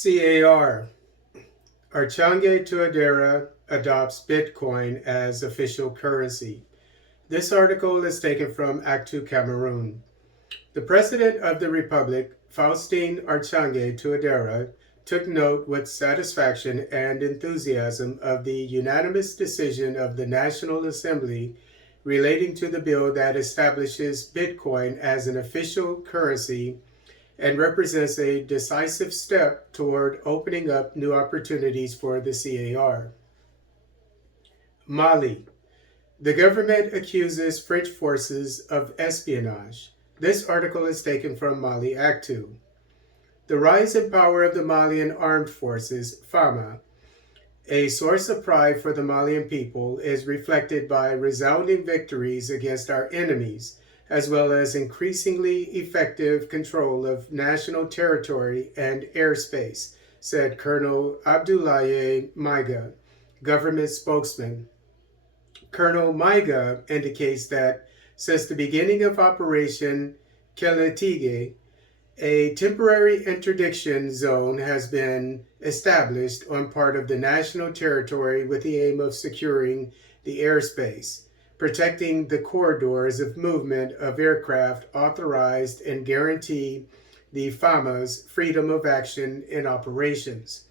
CAR. Archange Touadera adopts Bitcoin as official currency. This article is taken from Actu Cameroon. The President of the Republic, Faustin Archange Touadera, took note with satisfaction and enthusiasm of the unanimous decision of the National Assembly relating to the bill that establishes Bitcoin as an official currency and represents a decisive step toward opening up new opportunities for the CAR. Mali. The government accuses French forces of espionage. This article is taken from Mali Actu. The rise in power of the Malian Armed Forces, FAMA, a source of pride for the Malian people, is reflected by resounding victories against our enemies, as well as increasingly effective control of national territory and airspace, said Colonel Abdoulaye Maiga, government spokesman. Colonel Maiga indicates that since the beginning of Operation Keletige, a temporary interdiction zone has been established on part of the national territory with the aim of securing the airspace, protecting the corridors of movement of aircraft authorized, and guarantee the FAMA's freedom of action in operations.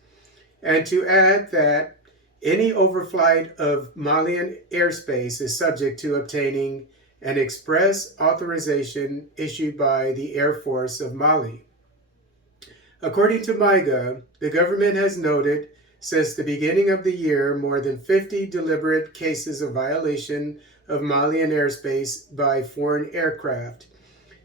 And to add that any overflight of Malian airspace is subject to obtaining an express authorization issued by the Air Force of Mali. According to Maiga, the government has noted since the beginning of the year more than 50 deliberate cases of violation of Malian airspace by foreign aircraft,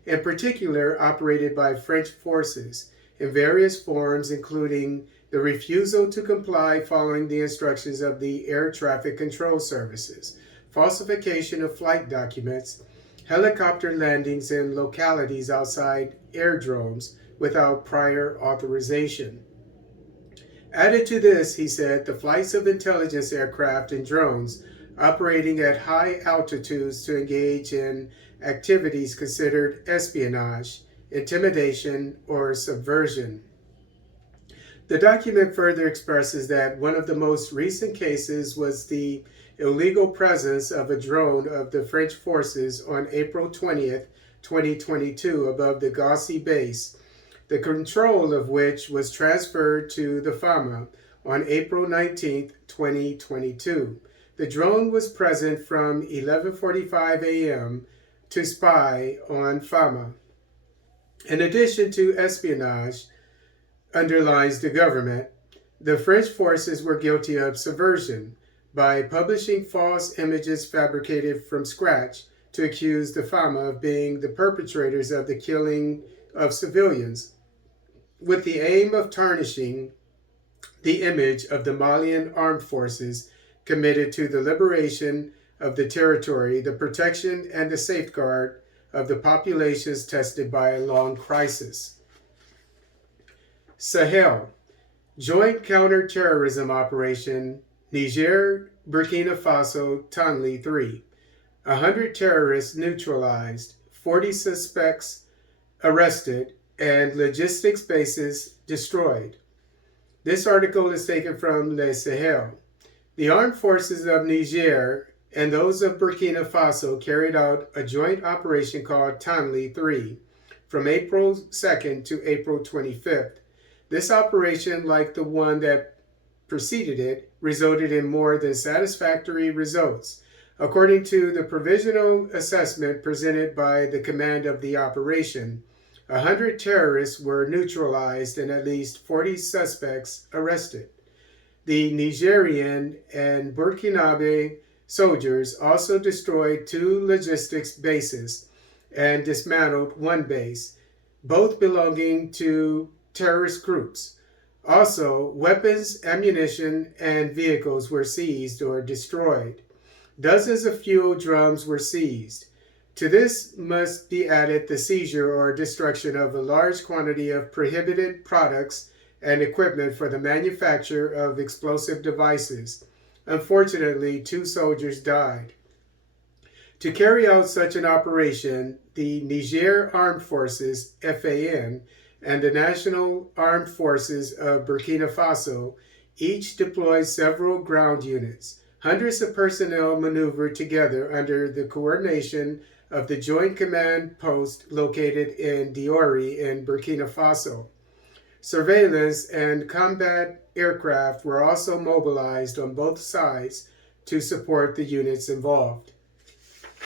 in particular operated by French forces, in various forms, including the refusal to comply following the instructions of the air traffic control services, falsification of flight documents, helicopter landings in localities outside airdromes without prior authorization. Added to this, he said, the flights of intelligence aircraft and drones operating at high altitudes to engage in activities considered espionage, intimidation, or subversion. The document further expresses that one of the most recent cases was the illegal presence of a drone of the French forces on April 20th, 2022 above the Gossi base, the control of which was transferred to the FAMA on April 19th, 2022. The drone was present from 11:45 a.m. to spy on FAMA. In addition to espionage, underlines the government, the French forces were guilty of subversion by publishing false images fabricated from scratch to accuse the FAMA of being the perpetrators of the killing of civilians, with the aim of tarnishing the image of the Malian armed forces committed to the liberation of the territory, the protection and the safeguard of the populations tested by a long crisis. Sahel, joint counterterrorism operation, Niger-Burkina Faso, Tanli 3. 100 terrorists neutralized, 40 suspects arrested, and logistics bases destroyed. This article is taken from Le Sahel. The armed forces of Niger and those of Burkina Faso carried out a joint operation called Tanli 3 from April 2nd to April 25th. This operation, like the one that preceded it, resulted in more than satisfactory results. According to the provisional assessment presented by the command of the operation, 100 terrorists were neutralized and at least 40 suspects arrested. The Nigerian and Burkinabe soldiers also destroyed 2 logistics bases and dismantled 1 base, both belonging to terrorist groups. Also, weapons, ammunition, and vehicles were seized or destroyed. Dozens of fuel drums were seized. To this must be added the seizure or destruction of a large quantity of prohibited products and equipment for the manufacture of explosive devices. Unfortunately, 2 soldiers died. To carry out such an operation, the Niger Armed Forces, FAN, and the National Armed Forces of Burkina Faso each deployed several ground units. Hundreds of personnel maneuvered together under the coordination of the Joint Command Post located in Diori in Burkina Faso. Surveillance and combat aircraft were also mobilized on both sides to support the units involved.